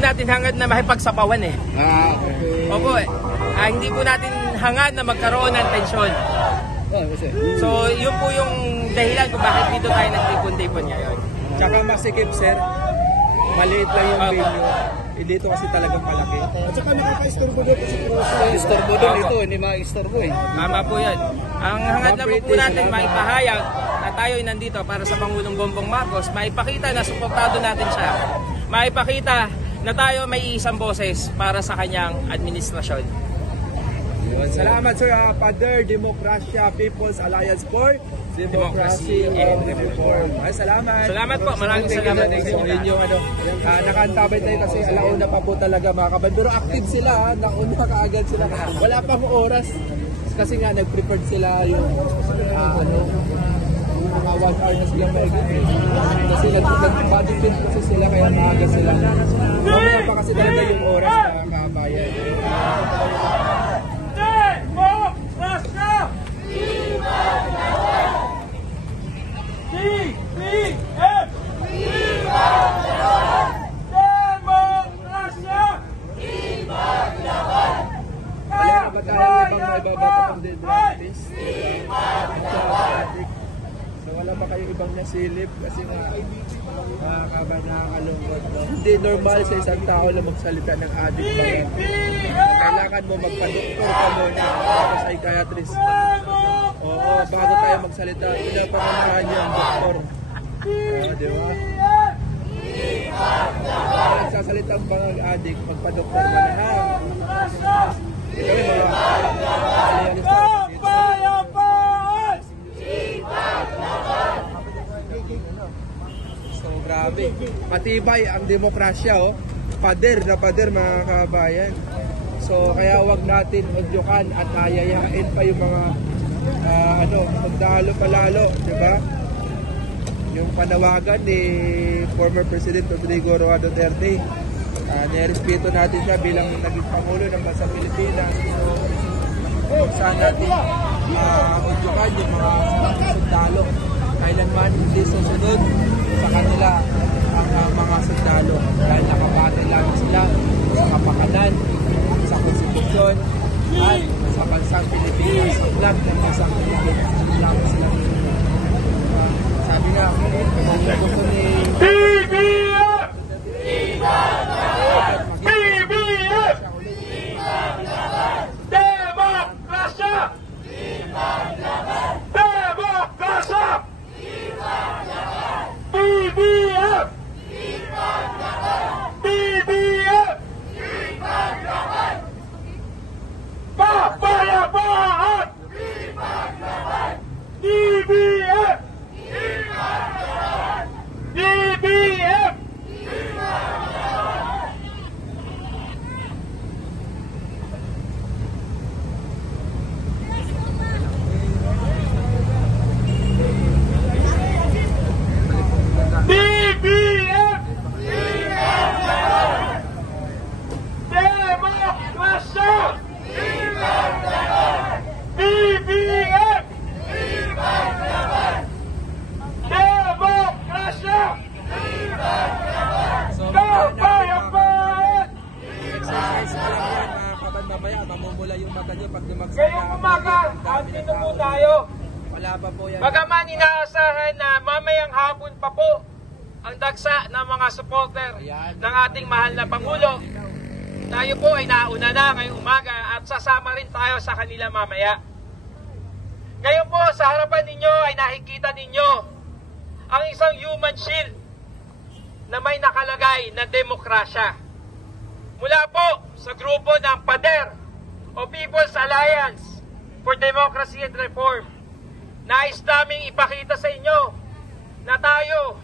natin hangad na makipagsapawan eh. Okay. Opo, hindi po natin hangad na magkaroon ng tensyon. So, yun po yung dahilan kung bakit dito tayo nagtipon-tipon ngayon. Tsaka masikip, sir. Maliit lang yung venue. Dito kasi talagang malaki. At saka nakaka-istorbo doon kasi istorbo doon ito, hindi ma-istorbo eh. Tama po yan. Ang hangad na po natin maipahayag na tayo ay nandito para sa Pangulong Bongbong Marcos, maipakita na suportado natin siya. Maipakita na tayo may isang boses para sa kanyang administrasyon. Salamat sir, Father Demokrasya People's Alliance for Democracy and Reform. Ay, salamat. Salamat po, maraming salamat sa inyo. Nakantabay tayo kasi alauna pa po talaga mga kaban. Pero active sila, nauna kaagad sila. Wala pang oras kasi nga nag-prepared sila yung mga 1 hour na sila maigit. Kasi nag-budgeted kasi sila kaya maaga sila. Mamaya pa kasi talaga yung oras na kabayan. Wala ba kayo ibang nasilip kasi nakakalungkot, no? Hindi normal sa isang tao na magsalita ng addict ba yan. Kailangan mo magpa-doktor ka muna para sa psychiatrist. Oo, bago tayo magsalita, pinapangunahan niyo ang doktor. Di ba? Kaya nagsasalita ang pang-addict, magpa-doktor mo na ha. Ito rin mga so grabe, matibay ang demokrasya, oh. Pader na pader mga kabayan. So kaya wag natin udyukan at ayayain pa yung mga magdalo palalo, di ba? Yung panawagan ni former President Rodrigo Roa Duterte, nirespeto natin siya bilang naging Pangulo ng Bansang Pilipinas. So saan natin udyukan yung mga sundalo. Kailanman hindi susunod sa kanila ang mga sundalo dahil nakabati lang sila sa kapakanan, sa konstitusyon at sa Bansang Pilipinas. Flag ng Bansang Pilipinas lang sila. Sabi na, kung gusto ni BBF! Demokrasya! Demokrasya! BBF! BBF! Papayapaan! BBF! BBF! BBF! Demokrasya! BBF! Demokrasya! Kapayapaan! exercise pa lang yan mga kaban, mamaya mamumula yung mata nyo pag dumagsa. Ngayong umaga, andito po tayo. Wala pa po yan. Bagaman inaasahan na mamayang hapon pa po ang dagsa ng mga supporter ng ating mahal na Pangulo, tayo po ay nauna na ngayong umaga at sasama rin tayo sa kanila mamaya. Ngayon po sa harapan ninyo ay nakikita ninyo ang isang human shield na may nakalagay na demokrasya. Mula po sa grupo ng PADER o People's Alliance for Democracy and Reform, nais naming ipakita sa inyo na tayo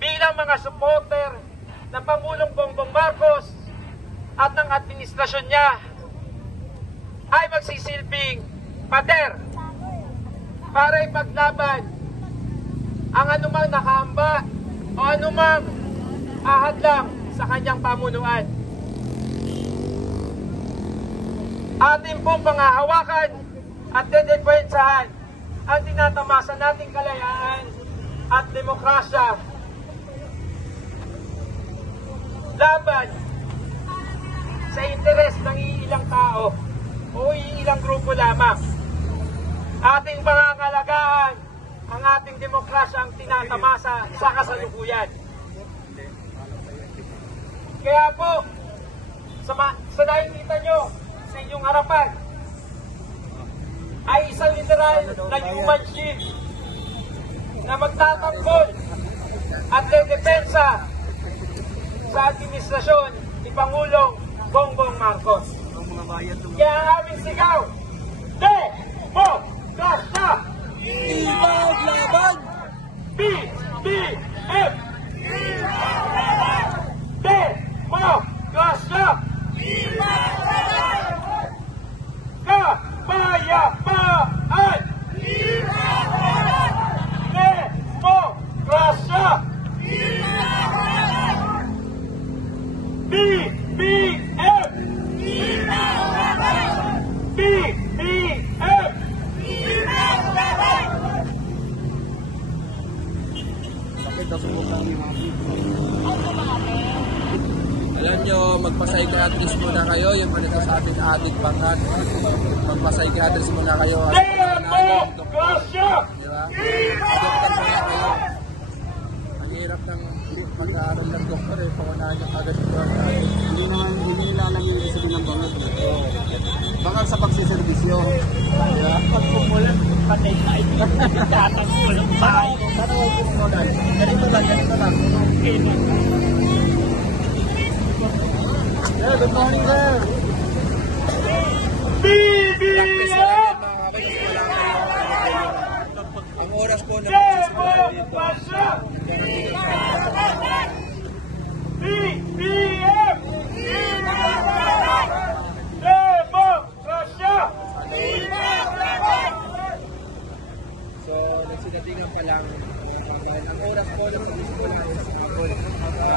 bilang mga supporter ng Pangulong Bongbong Marcos at ng administrasyon niya ay magsisilbing PADER para ipaglaban ang anumang nakaamba o anumang ahadlang sa kanyang pamunuan. Ating pong pangahawakan at dedepensahan ang tinatamasa nating kalayaan at demokrasya laban sa interes ng iilang tao o iilang grupo lamang. Ating pangangalagaan ang ating demokrasya ang tinatamasa sa kasalukuyan. Kaya po, sa nakikita nyo sa inyong harapan, ay isang literal na human shield na magtatanggol at dedepensa sa administrasyon ni Pangulong Bongbong Marcos. Kaya ang aming sigaw, Demokrasya! Ibang laban! BBM! Demokrasya! Kapayapaan! Demokrasya! BBM! BBM! Alam nyo, magpa-psychiatrist muna kayo, yung mga nagsasabing adik bangat. Magpa-psychiatrist muna kayo. Demokrasya! Diba? Doktor muna kayo. Ang hirap ng mag-aaral ng doktor eh, paunahan yung agad ito. Hindi lang yung recipe ng bangat. Bangat sa pagsiservisyo. Diba? Pagpumulan, patay na ito. Tatanggulang bahay. Sana huwag pumulan. Ganito lang. Okay na. Sir, good morning, sir. Practice mo BBM! lang yan mga kabay, kasi wala kayo. Ang oras po na magsisimula dito. Demokrasya! BBM! Demokrasya! So, nagsinatingan pa lang. Ang oras po na magsisimula sa kapon.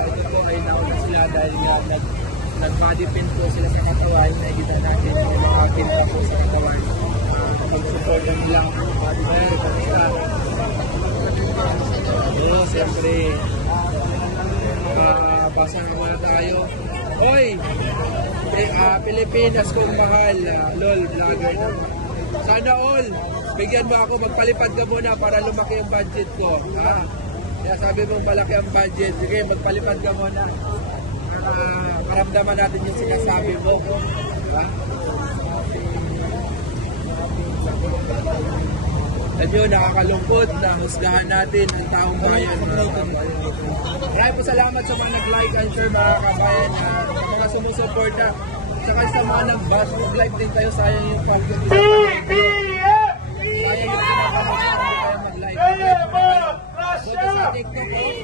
Ito po ay nauna sila dahil nga nag-body paint po sila sa katawan. Nakikita natin yung mga pinta po sa katawan. Mag-support lang lang ang body paint. Oo, siyempre. Basa nga muna tayo. Hoy! Pilipinas kong mahal. LOL, vlogger na. Sana all, bigyan mo ako, magpalipad ka muna para lumaki ang budget ko. Kaya sabi mo malaki ang budget, sige magpalipad ka muna. Para maramdaman natin yung sinasabi mo. At yun, nakakalungkot na husgahan natin ang taong bayan. Kaya po salamat sa mga nag-like and share mga kabayan, sa mga sumusuporta. Saka sa mga nag-bash, mag-like din kayo, sayang yung pag-like. BBM! Sayang yung mag-like. Demokrasya! Sa TikTok, kaya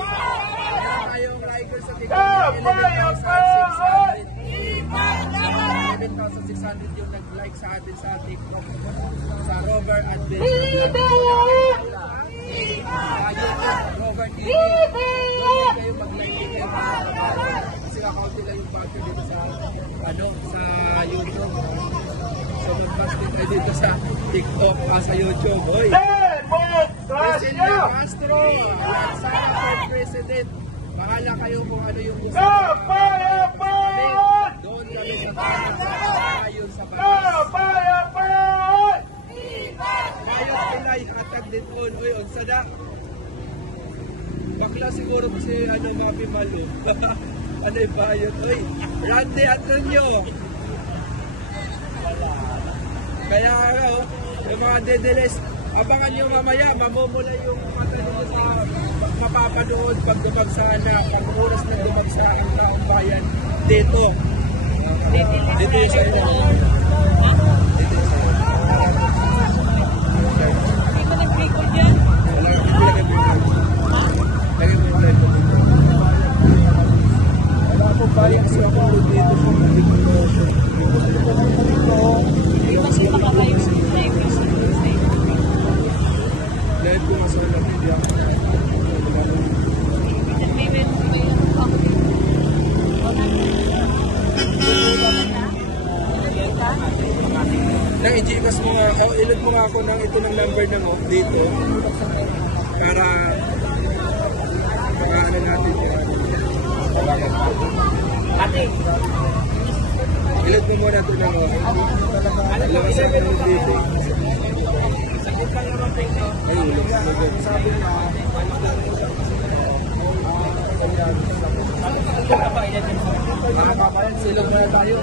kayong likers sa TikTok, Kapayapaan! 11,600 yung nag-like sa atin sa TikTok. Sa Rover at Ben. Rover TV. Kayo mag-like din kayo. Kasi kakaunti lang yung battery dito sa sa YouTube. So mag-casting kayo dito sa TikTok sa YouTube. Hoy! President Demokrasya! Castro! Sana for President. Bahala kayo kung ano yung gusto. Kapayapaan! Doon kami sa tayo sa batas. Kapayapaan! Kayo Pinay, hatag din on. Uy, on sada. Bakla siguro kasi Mapi Malo. Ano yung bayot? Uy, Randy Antonio. Kaya yung mga dedeles, abangan nyo mamaya, mamumula yung mata nyo sa mapapanood pag dumagsa pag oras na dumagsa ang taong bayan dito. Dito yung sa'yo. Dito yung sa'yo. Ito nag-record yan. Wala, hindi lagay mo yung lagay mo yung live ko dito. Wala akong bayan sa ako dito sa dito. Kasi makakayo sa live kasi. Live ko sa wala media. May meron ba yun? Ako din. Nang i-gmas mo nga, ilot mo nga ako ng ito ng number ng off dito para ano natin yan. Ate, Ilad mo muna ito lang. Lakas ang tulog dito. Ay, ulit na mag sabi na, mga kapayan, silog na tayo.